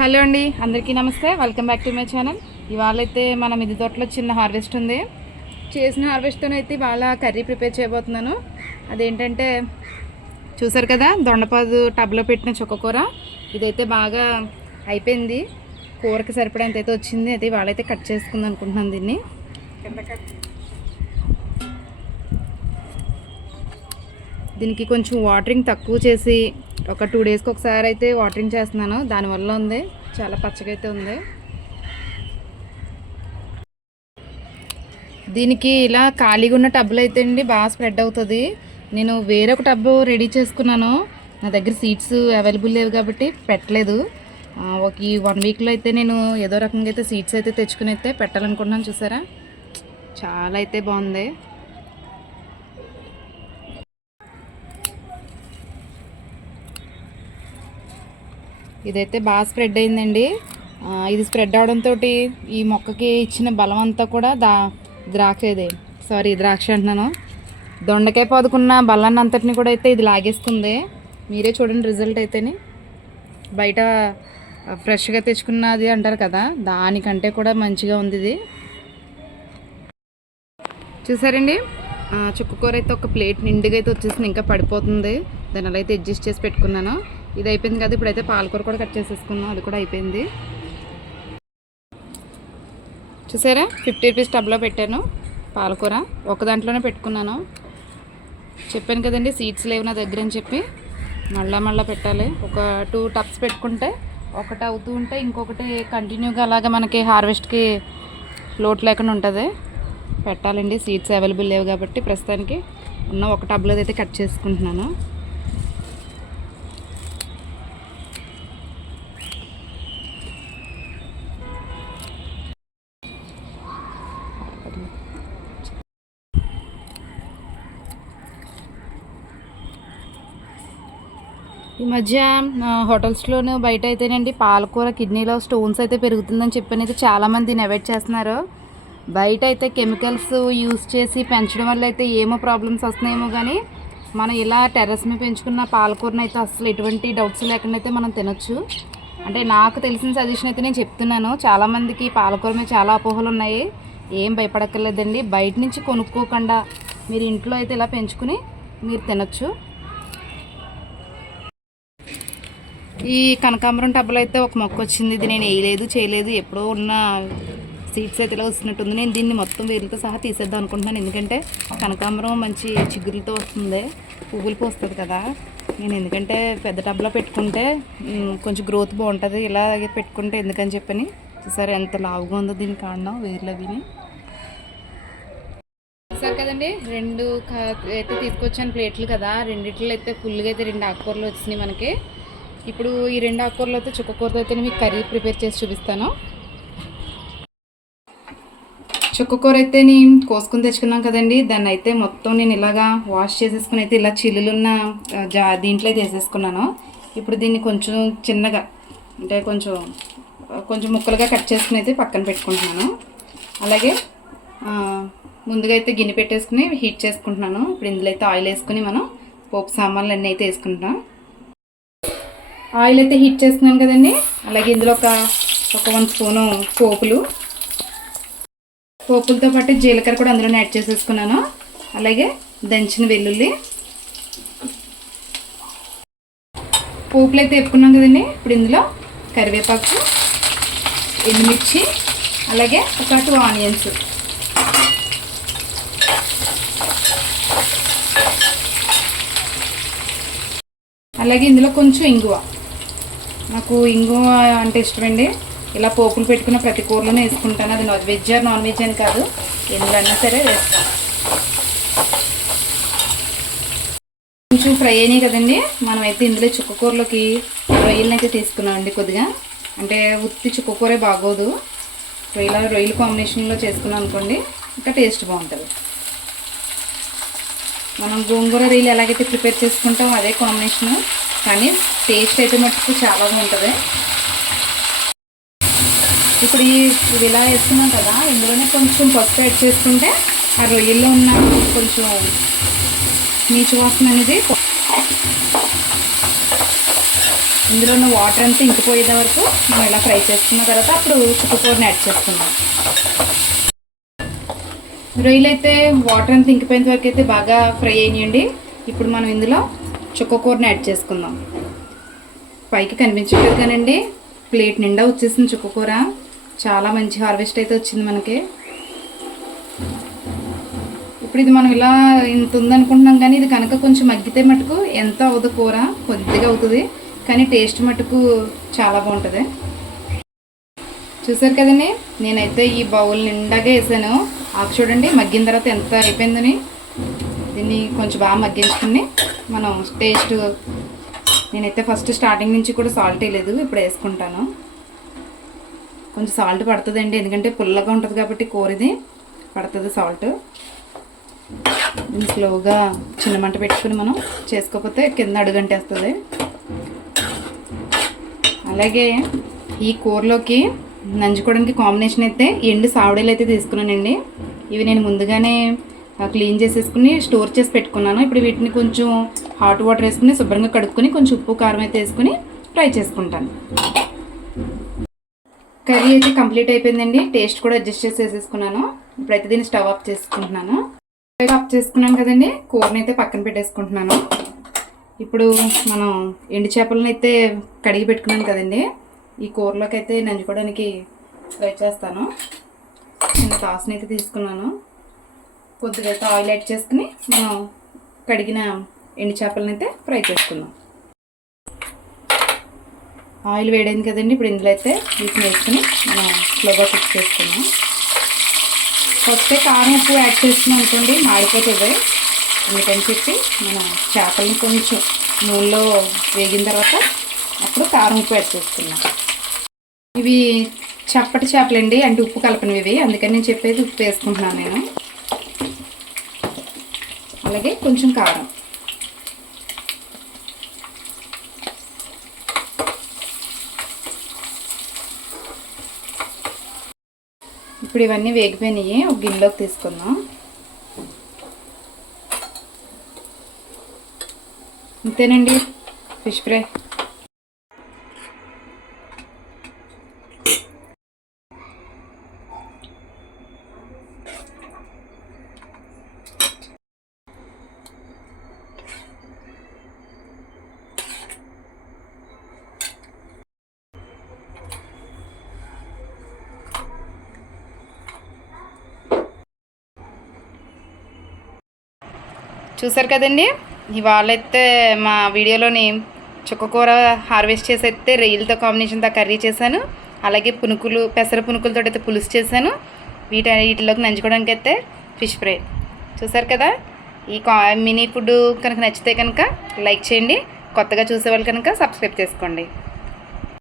Hello అండి అందరికీ నమస్తే. Welcome back to my channel ఇవాళ అయితే మన మిది తోటలో చిన్న హార్వెస్ట్ ఉంది. చేసిన హార్వెస్ట్తో అయితే ఇవాళ కర్రీ ప్రిపేర్ చేయబోతున్నాను. అదేంటంటే చూసారు కదా దొండపాదు టబ్లో పెట్టిన చుక్కకూర ఇదైతే బాగా అయిపోయింది. కూరకి సరిపడేంత అయితే వచ్చింది అయితే ఇవాళైతే కట్ చేసుకుందాం అనుకుంటున్నాను దీన్ని. దీనికి కొంచెం వాటరింగ్ తక్కువ చేసి ఒక టూ డేస్కి ఒకసారి అయితే వాటరింగ్ చేస్తున్నాను. దానివల్ల ఉంది. చాలా పచ్చగా అయితే ఉంది. దీనికి ఇలా ఖాళీగా ఉన్న టబ్బులు అయితే అండి బాగా స్ప్రెడ్ అవుతుంది. నేను వేరొక టబ్బు రెడీ చేసుకున్నాను. నా దగ్గర సీట్స్ అవైలబుల్ లేవు కాబట్టి పెట్టలేదు. ఒక ఈ వన్ వీక్లో అయితే నేను ఏదో రకంగా అయితే సీట్స్ అయితే తెచ్చుకుని అయితే పెట్టాలనుకుంటున్నాను. చూసారా? చాలా అయితే బాగుంది. ఇదైతే బాగా స్ప్రెడ్ అయిందండి. ఇది స్ప్రెడ్ అవడంతో ఈ మొక్కకి ఇచ్చిన బలం అంతా కూడా దా ద్రాక్షదే. సారీ ద్రాక్ష అంటున్నాను. దొండకాయ పోదుకున్న బలాన్ని అంతటిని కూడా అయితే ఇది లాగేస్తుంది. మీరే చూడండి రిజల్ట్ అయితేనే. బయట ఫ్రెష్గా తెచ్చుకున్నది అంటారు కదా దానికంటే కూడా మంచిగా ఉంది ఇది. చూసారండి? చుక్కకూర అయితే ఒక ప్లేట్ నిండుగా అయితే వచ్చేసింది ఇంకా పడిపోతుంది. దాని అలా అయితే అడ్జస్ట్ చేసి పెట్టుకున్నాను. ఇది అయిపోయింది కదా ఇప్పుడైతే పాలకూర కూడా కట్ చేసేసుకున్నాం అది కూడా అయిపోయింది. చూసారా? ఫిఫ్టీ రూపీస్ టబ్లో పెట్టాను పాలకూర ఒక దాంట్లోనే పెట్టుకున్నాను. చెప్పాను కదండి సీడ్స్ లేవు నా దగ్గర అని చెప్పి. మళ్ళా మళ్ళీ పెట్టాలి. ఒక టూ టబ్స్ పెట్టుకుంటే ఒకటి అవుతూ ఉంటే ఇంకొకటి కంటిన్యూగా అలాగా మనకి హార్వెస్ట్కి లోటు లేకుండా ఉంటుంది. పెట్టాలండి సీడ్స్ అవైలబుల్ లేవు కాబట్టి ప్రస్తుతానికి ఉన్న ఒక టబ్లో అయితే కట్ చేసుకుంటున్నాను. ఈ మధ్య హోటల్స్లోనూ బయట అయితేనండి పాలకూర కిడ్నీలో స్టోన్స్ అయితే పెరుగుతుందని చెప్పని అయితే చాలామంది దీన్ని అవాయిడ్ చేస్తున్నారు. బయట అయితే కెమికల్స్ యూస్ చేసి పెంచడం వల్ల అయితే ఏమో ప్రాబ్లమ్స్ వస్తున్నాయేమో కానీ మనం ఇలా టెర్రస్ మీద పెంచుకున్న పాలకూరని అయితే అసలు ఎటువంటి డౌట్స్ లేకుండా అయితే మనం తినొచ్చు. అంటే నాకు తెలిసిన సజెషన్ అయితే నేను చెప్తున్నాను. చాలామందికి పాలకూర మీద చాలా అపోహలు ఉన్నాయి ఏం భయపడక్కర్లేదండి. బయట నుంచి కొనుక్కోకుండా మీరు ఇంట్లో అయితే ఇలా పెంచుకుని మీరు తినచ్చు. ఈ కనకాంబరం టబ్బలో అయితే ఒక మొక్క వచ్చింది. ఇది నేను వేయలేదు చేయలేదు. ఎప్పుడో ఉన్న సీడ్స్ అయితే ఇలా వస్తున్నట్టుంది. నేను దీన్ని మొత్తం వేర్లతో సహా తీసేద్దాం అనుకుంటున్నాను. ఎందుకంటే కనకాంబరం మంచి చిగురులతో వస్తుంది. పువ్వులు పోస్తుంది కదా. నేను ఎందుకంటే పెద్ద టబ్లో పెట్టుకుంటే కొంచెం గ్రోత్ బాగుంటుంది. ఇలా పెట్టుకుంటే ఎందుకని చెప్పని చూసారు ఎంత లావుగా ఉందో దీని కాండం వేర్లు అవిని. సార్ కదండి. రెండు క- అయితే తీసుకొచ్చాను ప్లేట్లు కదా. రెండిట్లో అయితే ఫుల్గా అయితే రెండు ఆకుకూరలు వచ్చినాయి మనకి. ఇప్పుడు ఈ రెండు ఆకుకూరలు అయితే చుక్కకూరతో అయితే మీకు కర్రీ ప్రిపేర్ చేసి చూపిస్తాను. చుక్కకూర అయితే నేను కోసుకుని తెచ్చుకున్నాం కదండి. దాన్ని అయితే మొత్తం నేను ఇలాగా వాష్ చేసేసుకుని అయితే ఇలా చిల్లులున్న జా దీంట్లో అయితే వేసేసుకున్నాను. ఇప్పుడు దీన్ని కొంచెం చిన్నగా అంటే కొంచెం కొంచెం ముక్కలుగా కట్ చేసుకుని అయితే పక్కన పెట్టుకుంటున్నాను. అలాగే ముందుగా అయితే గిన్నె పెట్టేసుకుని హీట్ చేసుకుంటున్నాను. ఇప్పుడు ఇందులో అయితే ఆయిల్ వేసుకుని మనం పోపు సామాన్లు అన్నీ అయితే వేసుకుంటాం ఆయిల్ అయితే హీట్ చేస్తున్నాను కదండి. అలాగే ఇందులో ఒక ఒక వన్ స్పూను పోపులు. పోపులతో పాటు జీలకర్ర కూడా అందులో యాడ్ చేసేసుకున్నాను. అలాగే దంచిన వెల్లుల్లి. పోపులు అయితే వేపుకున్నాం కదండి. ఇప్పుడు ఇందులో కరివేపాకు ఎండుమిర్చి అలాగే ఒక టూ ఆనియన్స్. అలాగే ఇందులో కొంచెం ఇంగువ. నాకు ఇంగువ అంటే ఇష్టమండి. ఇలా పోపులు పెట్టుకున్న ప్రతి కూరలోనే వేసుకుంటాను. అది non veg or non veg అని కాదు. ఎందులో సరే వేస్తాను. కొంచెం ఫ్రై అయినాయి కదండి. మనమైతే ఇందులో చుక్కకూరలోకి రొయ్యలను అయితే తీసుకున్నామండి కొద్దిగా. అంటే ఉత్తి చుక్కకూరే బాగోదు. రొయ్యల రొయ్యల కాంబినేషన్లో చేసుకున్నాం అనుకోండి ఇంకా టేస్ట్ బాగుంటుంది. మనం గోంగూర రీలు ఎలాగైతే ప్రిపేర్ చేసుకుంటాం అదే కాంబినేషన్ కానీ టేస్ట్ అయితే మటుకు చాలా బాగుంటుంది. ఇప్పుడు ఈ ఇది ఇలా వేస్తున్నాం కదా ఇందులోనే కొంచెం పసుపు యాడ్ చేసుకుంటే ఆ రొయ్యల్లో ఉన్న కొంచెం నీచు వాసన అనేది ఇందులో ఉన్న వాటర్ అంతా ఇంకిపోయేంత వరకు మనం ఇలా ఫ్రై చేసుకున్న తర్వాత అప్పుడు చుక్కకూరని యాడ్ చేసుకుందాం. రొయ్యలు అయితే వాటర్ అంతా ఇంకిపోయేంత వరకు అయితే బాగా ఫ్రై అయ్యండి ఇప్పుడు మనం ఇందులో చుక్కకూరని యాడ్ చేసుకుందాం. పైకి కనిపించట్లేదు కానండి ప్లేట్ నిండా వచ్చేసింది చుక్కకూర చాలా మంచి హార్వెస్ట్ అయితే వచ్చింది మనకి. ఇప్పుడు ఇది మనం ఇలా ఇంత ఉందనుకుంటున్నాం కానీ ఇది కనుక కొంచెం మగ్గితే మటుకు ఎంత అవ్వదు కూర? కొద్దిగా అవుతుంది. కానీ టేస్ట్ మటుకు చాలా బాగుంటుంది. చూసారు కదండి? నేనైతే ఈ బౌల్ నిండాగా వేసాను. ఆకు చూడండి మగ్గిన తర్వాత ఎంత అయిపోయిందని దీన్ని కొంచెం బాగా మగ్గించుకుని మనం టేస్ట్ నేనైతే ఫస్ట్ స్టార్టింగ్ నుంచి కూడా సాల్ట్ వేయలేదు ఇప్పుడు వేసుకుంటాను. కొంచెం సాల్ట్ పడుతుందండి ఎందుకంటే పుల్లగా ఉంటుంది కాబట్టి కూరది పడుతుంది సాల్ట్ స్లోగా చిన్న మంట పెట్టుకుని మనం చేసుకోకపోతే కింద అడుగంటేస్తుంది. అలాగే ఈ కూరలోకి నంచుకోవడానికి కాంబినేషన్ అయితే ఎండు సావడీలు అయితే తీసుకున్నానండి. ఇవి నేను ముందుగానే క్లీన్ చేసేసుకుని స్టోర్ చేసి పెట్టుకున్నాను. ఇప్పుడు వీటిని కొంచెం హాట్ వాటర్ వేసుకుని శుభ్రంగా కడుక్కొని కొంచెం ఉప్పు కారం అయితే వేసుకుని ఫ్రై చేసుకుంటాను. కర్రీ అయితే కంప్లీట్ అయిపోయిందండి. టేస్ట్ కూడా అడ్జస్ట్ చేసి వేసేసుకున్నాను ఇప్పుడైతే దీన్ని స్టవ్ ఆఫ్ చేసుకుంటున్నాను. స్టవ్ ఆఫ్ చేసుకున్నాను కదండి. కూరని అయితే పక్కన పెట్టేసుకుంటున్నాను. ఇప్పుడు మనం ఎండు చేపలను అయితే కడిగి పెట్టుకున్నాను కదండి. ఈ కూరలోకి అయితే నంచుకోవడానికి ఫ్రై చేస్తాను. చిన్న సాస్ని అయితే తీసుకున్నాను. కొద్దిగా అయితే ఆయిల్ యాడ్ చేసుకుని మనం కడిగిన ఎండు చేపలను అయితే ఫ్రై చేసుకుందాం. ఆయిల్ వేడైంది కదండి ఇప్పుడు ఇందులో అయితే వీటిని వేసుకుని మనం స్లోగా కుక్ చేసుకున్నాం ఫస్ట్ కారం ఉప్పు యాడ్ చేసుకున్నాం అనుకోండి మాడిపోతుంది. అందుకని చెప్పి మనం చేపలను కొంచెం నూనెలో వేగిన తర్వాత అప్పుడు కారం ఉప్పు యాడ్ చేసుకున్నాం ఇవి చప్పటి చేపలండి. అంటే ఉప్పు కలపనివి ఇవి. అందుకని నేను చెప్పేది ఉప్పు వేసుకుంటున్నాను నేను. అలాగే కొంచెం కారం. ఇప్పుడు ఇవన్నీ వేగిపోయినాయి. ఒక గిన్నెలోకి తీసుకుందాం. అంతేనండి ఫిష్ ఫ్రై. చూసారు కదండి? ఇవాళైతే మా వీడియోలోని చుక్కకూర హార్వెస్ట్ చేసి అయితే రొయ్యలతో కాంబినేషన్తో కర్రీ చేశాను. అలాగే పునుకులు పెసర పునుకులతో అయితే పులుసు చేశాను. వీటి వీటిలోకి నంచుకోవడానికి అయితే ఫిష్ ఫ్రై. చూసారు కదా? ఈ కా మినీ ఫుడ్ కనుక నచ్చితే కనుక లైక్ చేయండి. కొత్తగా చూసేవాళ్ళు కనుక సబ్స్క్రైబ్ చేసుకోండి.